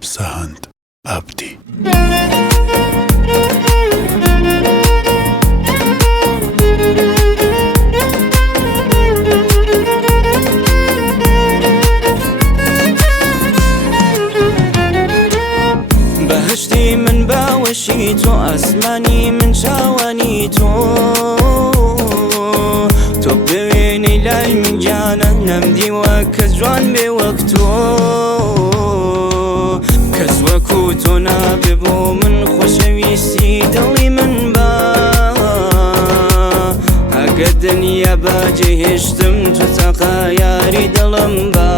سهند عبدی. بهشتی من باوشی تو، ئاسمانی من چاوانی تو ببینی لای من جانە نەمدیوە کەس جوان بێ وەک تۆ، کەس وەکو تۆ نابێ بۆ من خۆشەویستی دڵی من بە ئەگەر دنیا بەجێهێشتم تۆ تەقا یاری دڵم بە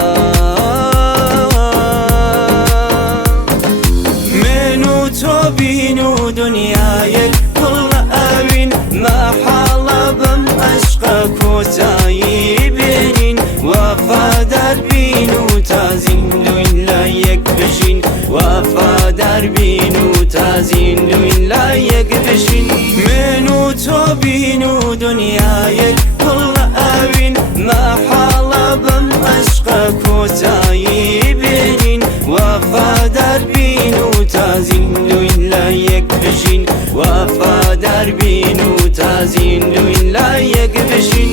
تۆ بین و دنیایەک پڕ لە ئاوین مەحاڵە بەم عەشقە کۆتایی بێنین، وەفادار بین و تازین دوین لای یەک بژین، وەفادار بین و تازین دوین لای یەک بژین. من و تۆ بین و دنیایەک پڕ لە ئاوین مەحاڵە بەم عەشقە کۆتایی بێنین، وەفادار بین و تازین دوین لای یەک بژین، وەفادار بین و تازین دوین لای یەک بژین.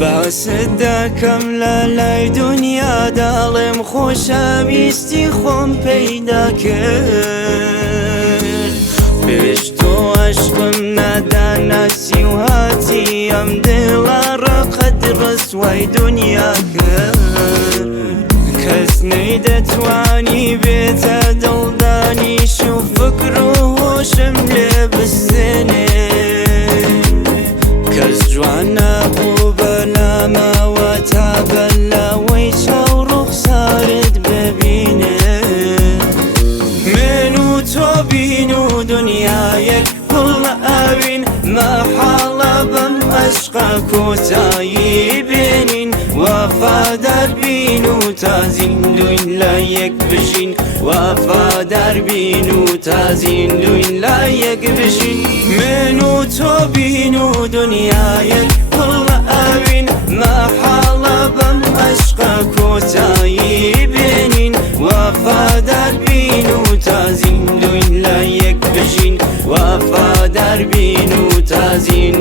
باست دەکەم لە لای دنیا داڵێم خۆشەویستی خۆم پەیدا کرد، پێش تۆ عەشقم ناداناسی و هاتی ئەم دڵە ڕەقەت ڕەسوای دنیا کرد، کەس نەیدەتوانی بێتە دڵدانیش و فکر و هۆشم لێ بستێنێ، کەس جوان نەبوو بەلامەوە تا بەلاوەی چاو ڕوخسارت ببینێ. من و تۆ بین و دنیایەک پڕ لە ئاوین مەحاڵە بەم عەشقە کۆتایی بێنین، وەفادار بین و تازین دوین لای یەک بژین، وەفادار بین و تازین دوین لای یەک بژین. من و تۆ بین و دنیایەک پڕ لە ئاوین مەحاڵە بەم عەشقە کۆتایی بێنین، وەفادار بین و تازین دوین لای یەک بژین، وەفادار بین و تازین